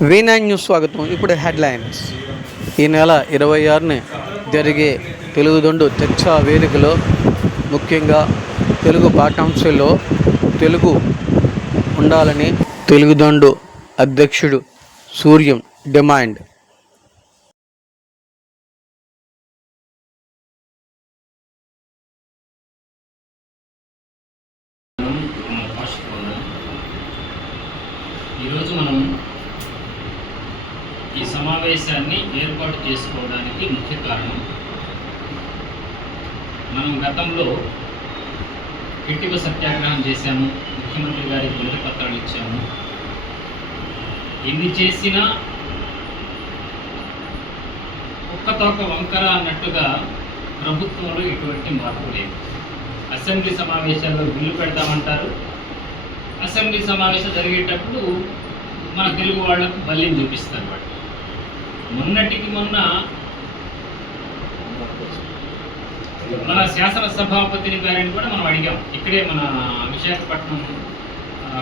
V9 news స్వాగతం. ఇప్పుడు headlines. ఈ నెల 26ని జరిగే తెలుగుదొండు చర్చా వేదికలో ముఖ్యంగా తెలుగు పాఠ్యాంశాల్లో తెలుగు ఉండాలని తెలుగుదొండు అధ్యక్షుడు సూర్యం డిమాండ్. ఈరోజు మనం ఈ సమావేశాన్ని ఏర్పాటు చేసుకోవడానికి ముఖ్య కారణం, మనం గతంలో ఇటీవ సత్యాగ్రహం చేశాము, ముఖ్యమంత్రి గారికి వినతి పత్రాలు ఇచ్చాము. ఎన్ని చేసినా ఒక్కతోక వంకర అన్నట్టుగా ప్రభుత్వంలో ఎటువంటి మార్పు లేదు. అసెంబ్లీ సమావేశాల్లో బిల్లు పెడతామంటారు, అసెంబ్లీ సమావేశం జరిగేటప్పుడు మన తెలుగు వాళ్లకు బల్యం చూపిస్తారు. వాటి మొన్నటికి మొన్న మన శాసనసభాపతిని గారిని కూడా మనం అడిగాం. ఇక్కడే మన విశాఖపట్నం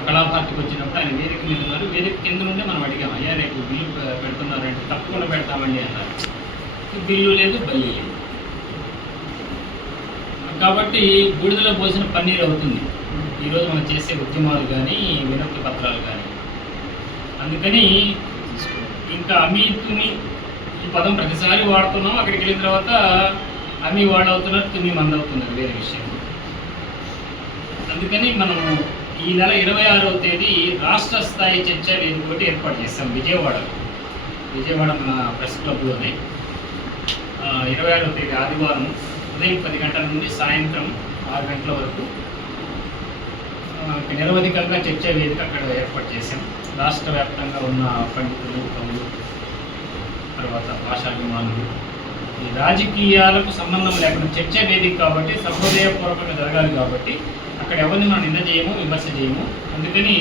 కళాభారతికి వచ్చినప్పుడు ఆయన వేదిక మీద ఉన్నారు. వేదిక కింద నుండి మనం అడిగాం, అయ్యా రేపు బిల్లు పెడుతున్నారంటే తప్పకుండా పెడతామండి అన్నారు. బిల్లు లేదు, బల్లి లేదు. కాబట్టి బూడిదలో పోసిన పన్నీరు అవుతుంది ఈరోజు మనం చేసే ఉద్యమాలు కానీ వినతి పత్రాలు కానీ. అందుకని ఇంకా అమీ తుమి ఈ పదం ప్రతిసారి వాడుతున్నాం. అక్కడికి వెళ్ళిన తర్వాత అమీ వాడవుతున్నారు, తుమి మంది అవుతున్నారు, వేరే విషయం. అందుకని మనం ఈ నెల 26వ తేదీ రాష్ట్ర స్థాయి చర్చా వేదిక ఒకటి ఏర్పాటు చేస్తాం విజయవాడ మన ప్రెస్ క్లబ్లోనే. 26వ తేదీ ఆదివారం ఉదయం 10 గంటల నుండి సాయంత్రం 6 గంటల వరకు నిరవధికంగా చర్చా వేదిక అక్కడ ఏర్పాటు చేశాం. రాష్ట్ర వ్యాప్తంగా ఉన్న పండితులు, కవులు, తర్వాత భాషాభిమానులు, ఈ రాజకీయాలకు సంబంధం లేకుండా చర్చా వేదిక కాబట్టి సహృదయపూర్వకంగా జరగాలి. కాబట్టి అక్కడ ఎవరిని మనం నింద చేయము, విమర్శ చేయము. అందుకని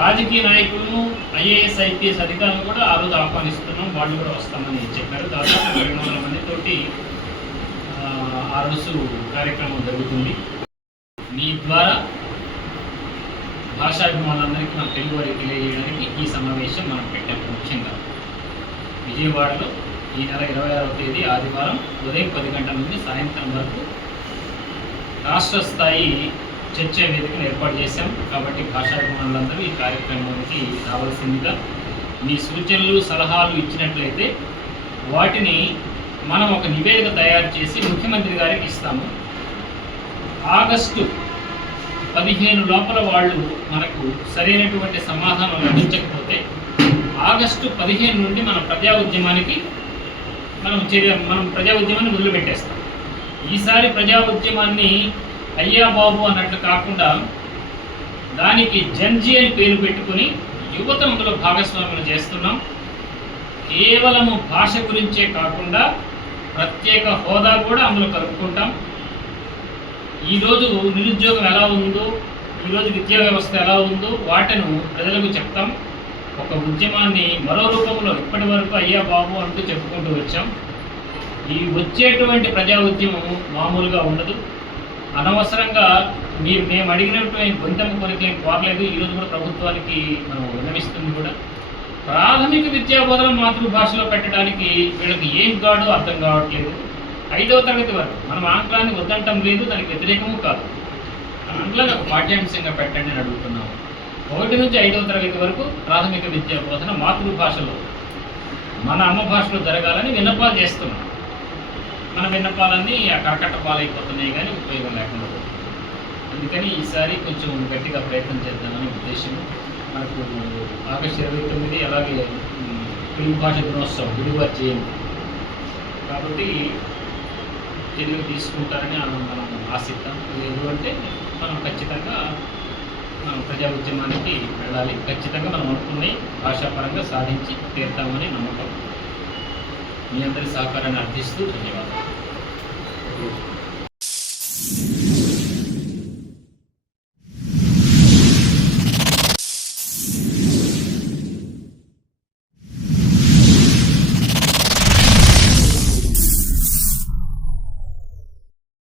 రాజకీయ నాయకులను, ఐఏఎస్, ఐపీఎస్ అధికారులను కూడా ఆ రోజు ఆహ్వానిస్తున్నాం. వాళ్ళు కూడా వస్తామని చెప్పారు. దాదాపు 200 మందితోటి ఆ రోజు కార్యక్రమం జరుగుతుంది. మీ ద్వారా భాషాభిమానులందరికీ మన తెలుగు వారికి తెలియజేయడానికి ఈ సమావేశం మనం పెట్టాము. ముఖ్యంగా విజయవాడలో ఈ నెల 26వ తేదీ ఆదివారం ఉదయం 10 గంటల నుండి సాయంత్రం వరకు రాష్ట్ర స్థాయి చర్చా వేదికను ఏర్పాటు చేశాం. కాబట్టి భాషాభిమానులందరూ ఈ కార్యక్రమానికి రావాల్సిందిగా, మీ సూచనలు, సలహాలు ఇచ్చినట్లయితే వాటిని మనం ఒక నివేదిక తయారు చేసి ముఖ్యమంత్రి గారికి ఇస్తాము. ఆగస్టు 15 లోపల వాళ్ళు మనకు సరైనటువంటి సమాధానం లభించకపోతే ఆగస్టు 15 నుండి మనం ప్రజా ఉద్యమాన్ని మొదలుపెట్టేస్తాం. ఈసారి ప్రజా ఉద్యమాన్ని అయ్యా బాబు అన్నట్లు కాకుండా దానికి జన్జీ అని పేరు పెట్టుకుని యువత అందులో భాగస్వామ్యం చేస్తున్నాం. కేవలము భాష గురించే కాకుండా ప్రత్యేక హోదా కూడా అందులో కలుపుకుంటాం. ఈరోజు నిరుద్యోగం ఎలా ఉందో, ఈరోజు విద్యా వ్యవస్థ ఎలా ఉందో వాటిని ప్రజలకు చెప్తాం. ఒక ఉద్యమాన్ని మరో రూపంలో ఇప్పటి వరకు అయ్యా బాబు అంటూ చెప్పుకుంటూ వచ్చాం. ఈ వచ్చేటువంటి ప్రజా ఉద్యమం మామూలుగా ఉండదు. అనవసరంగా మేము అడిగినటువంటి గొంతెమ్మ కోరికలేం కోరలేదు. ఈరోజు కూడా ప్రభుత్వానికి మనం విన్నవిస్తుంది కూడా. ప్రాథమిక విద్యా బోధన మాతృభాషలో పెట్టడానికి వీళ్ళకి ఏం కాడో అర్థం కావట్లేదు. 5వ తరగతి వరకు మనం ఆంగ్లాన్ని వద్దంటం లేదు, దానికి వ్యతిరేకము కాదు. ఆంగ్లాన్ని ఒక పాఠ్యాంశంగా పెట్టండి అని అడుగుతున్నాము. 1 నుంచి 5వ తరగతి వరకు ప్రాథమిక విద్యా బోధన మాతృభాషలో, మన అమ్మ భాషలో జరగాలని విన్నపాలు చేస్తున్నాం. మన విన్నపాలన్నీ ఆ కరకట్ట పాలైపోతున్నాయి, కానీ ఉపయోగం లేకుండా పోతుంది. అందుకని ఈసారి కొంచెం గట్టిగా ప్రయత్నం చేద్దామనే ఉద్దేశం. మనకు ఆగస్టు 29 అలాగే తెలుగు భాష దినోత్సవం, విలువ జయంతి. కాబట్టి చర్యలు తీసుకుంటారని మనం ఆశిద్దాం. లేదు అంటే మనం ఖచ్చితంగా ప్రజా ఉద్యమానికి వెళ్ళాలి. ఖచ్చితంగా మనం అనుకున్నవి భాషాపరంగా సాధించి తీరుతామని నమ్మకం. మీ అందరి సహకారాన్ని అర్థిస్తూ ధన్యవాదాలు.